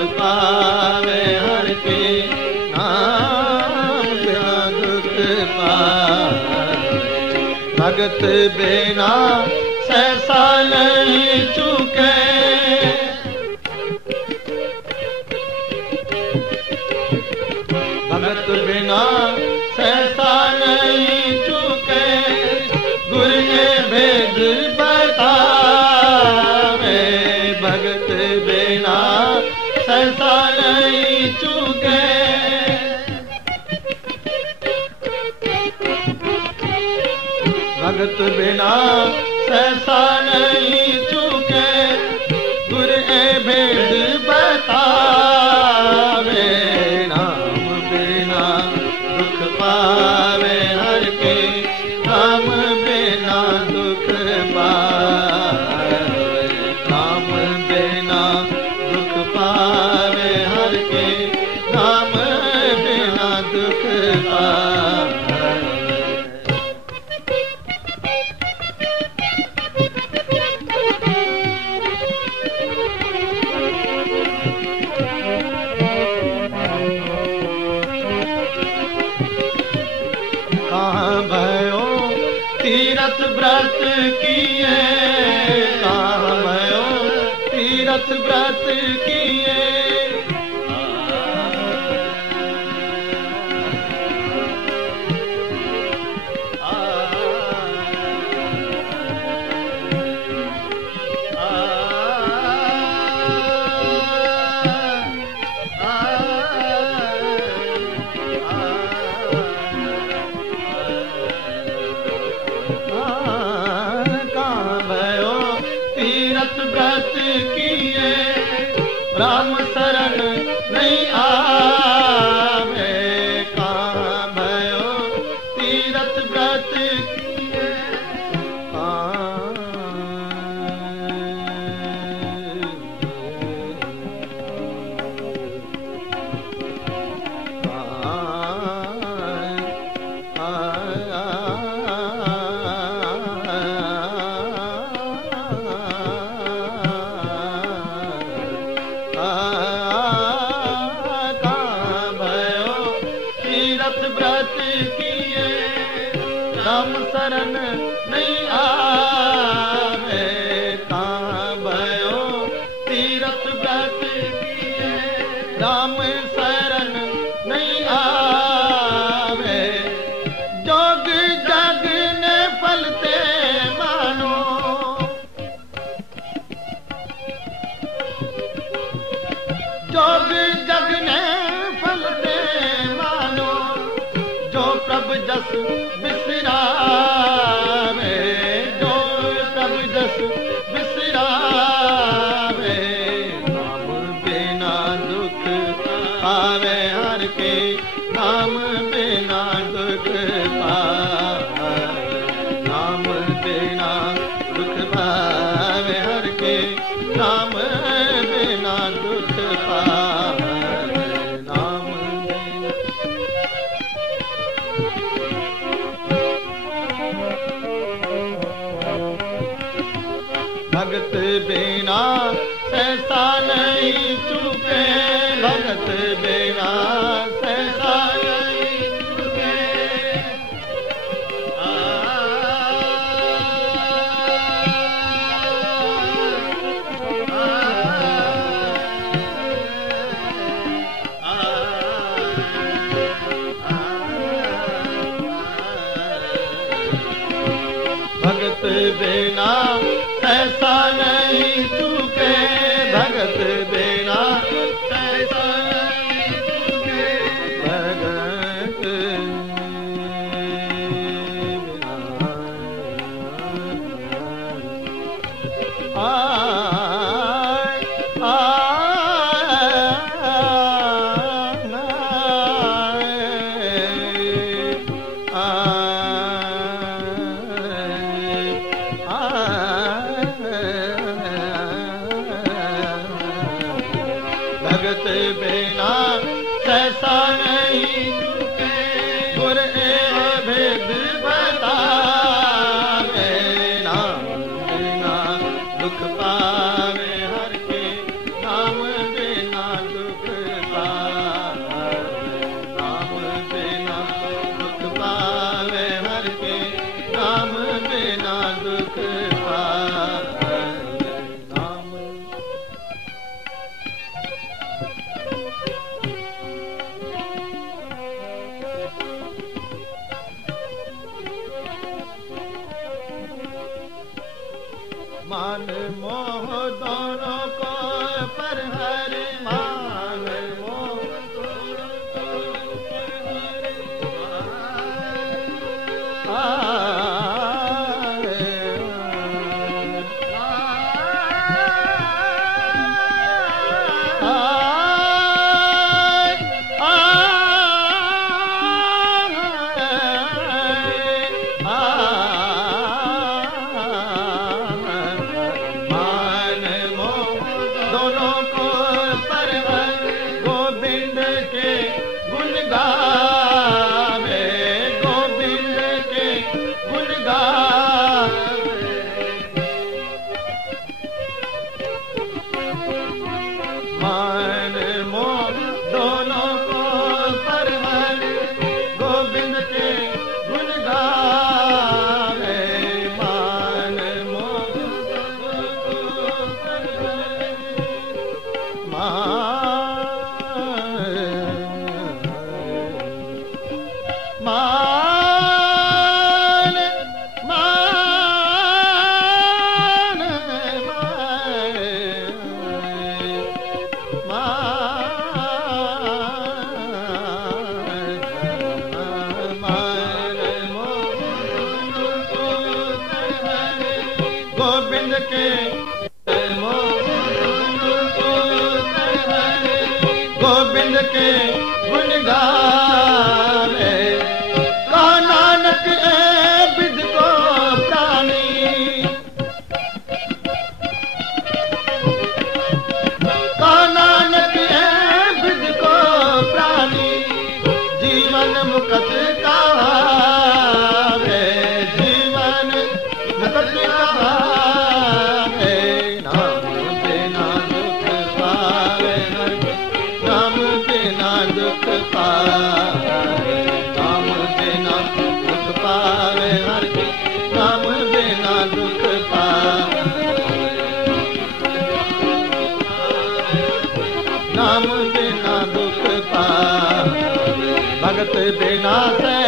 ਗੁਣ ਪਾਵੇ ਹਰ ਕੇ ਨਾਮ ਬਿਨਾ ਦੁਖ ਪਾਵੇ ਭਗਤ ਬਿਨਾ चुके। भगत बिना सहसा नहीं। व्रत किए। राम शरण नहीं आ सब जस बिसरा ਭਗਤ ਬਿਨਾ ਸੈਸਾ ਨਹੀਂ ਚੁਕੇ बिना ऐसा नहीं। मान मोह दान मुंडा नाम बिना दुख पावे भगत बिना से